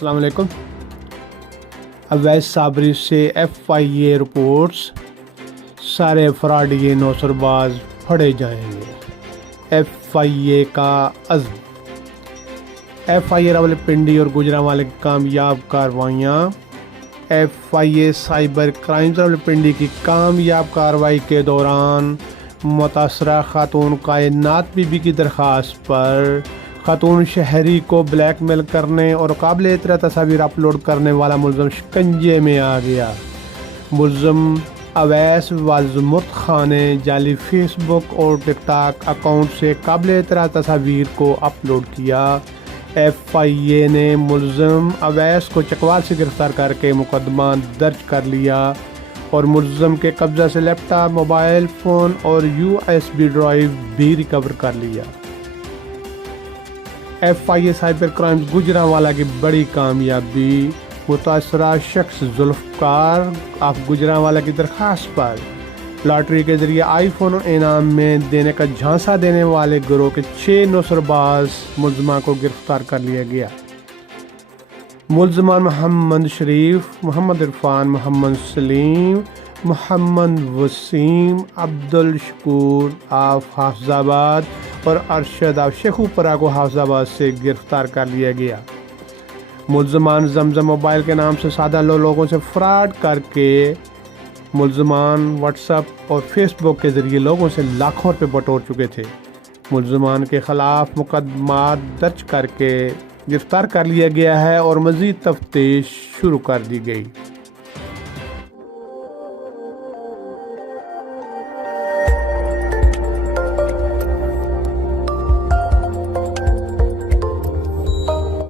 السلام علیکم۔ اویس صابری سے FIA رپورٹس، سارے فراڈی نوسرباز پھڑے جائیں گے، FIA کا عزم۔ FIA راولپنڈی اور گوجرانوالے کی کامیاب کارروائیاں۔ FIA سائبر کرائمز راولپنڈی کی کامیاب کارروائی کے دوران متاثرہ خاتون کائنات بی بی کی درخواست پر خاتون شہری کو بلیک میل کرنے اور قابل اطلاع تصاویر اپلوڈ کرنے والا ملزم شکنجے میں آ گیا۔ ملزم اویس وزمت خان نے جعلی فیس بک اور ٹک ٹاک اکاؤنٹ سے قابل اطلاع تصاویر کو اپلوڈ کیا۔ FIA نے ملزم اویس کو چکوال سے گرفتار کر کے مقدمہ درج کر لیا اور ملزم کے قبضہ سے لیپ ٹاپ، موبائل فون اور USB ڈرائیو بھی ریکور کر لیا۔ FIA سائبر کرائمز گوجرانوالہ کی بڑی کامیابی۔ متاثرہ شخص ذوالفقار آف گوجرانوالہ کی درخواست پر لاٹری کے ذریعے iPhone انعام میں دینے کا جھانسا دینے والے گروہ کے 6 نوسرباز ملزمہ کو گرفتار کر لیا گیا۔ ملزمان محمد شریف، محمد عرفان، محمد سلیم، محمد وسیم، عبدالشکور آف حافظ آباد اور ارشد آف شیخوپورہ کو حافظ آباد سے گرفتار کر لیا گیا۔ ملزمان زمزم موبائل کے نام سے سادہ لوگوں سے فراڈ کر کے ملزمان واٹس ایپ اور فیس بک کے ذریعے لوگوں سے لاکھوں روپے بٹور چکے تھے۔ ملزمان کے خلاف مقدمات درج کر کے گرفتار کر لیا گیا ہے اور مزید تفتیش شروع کر دی گئی۔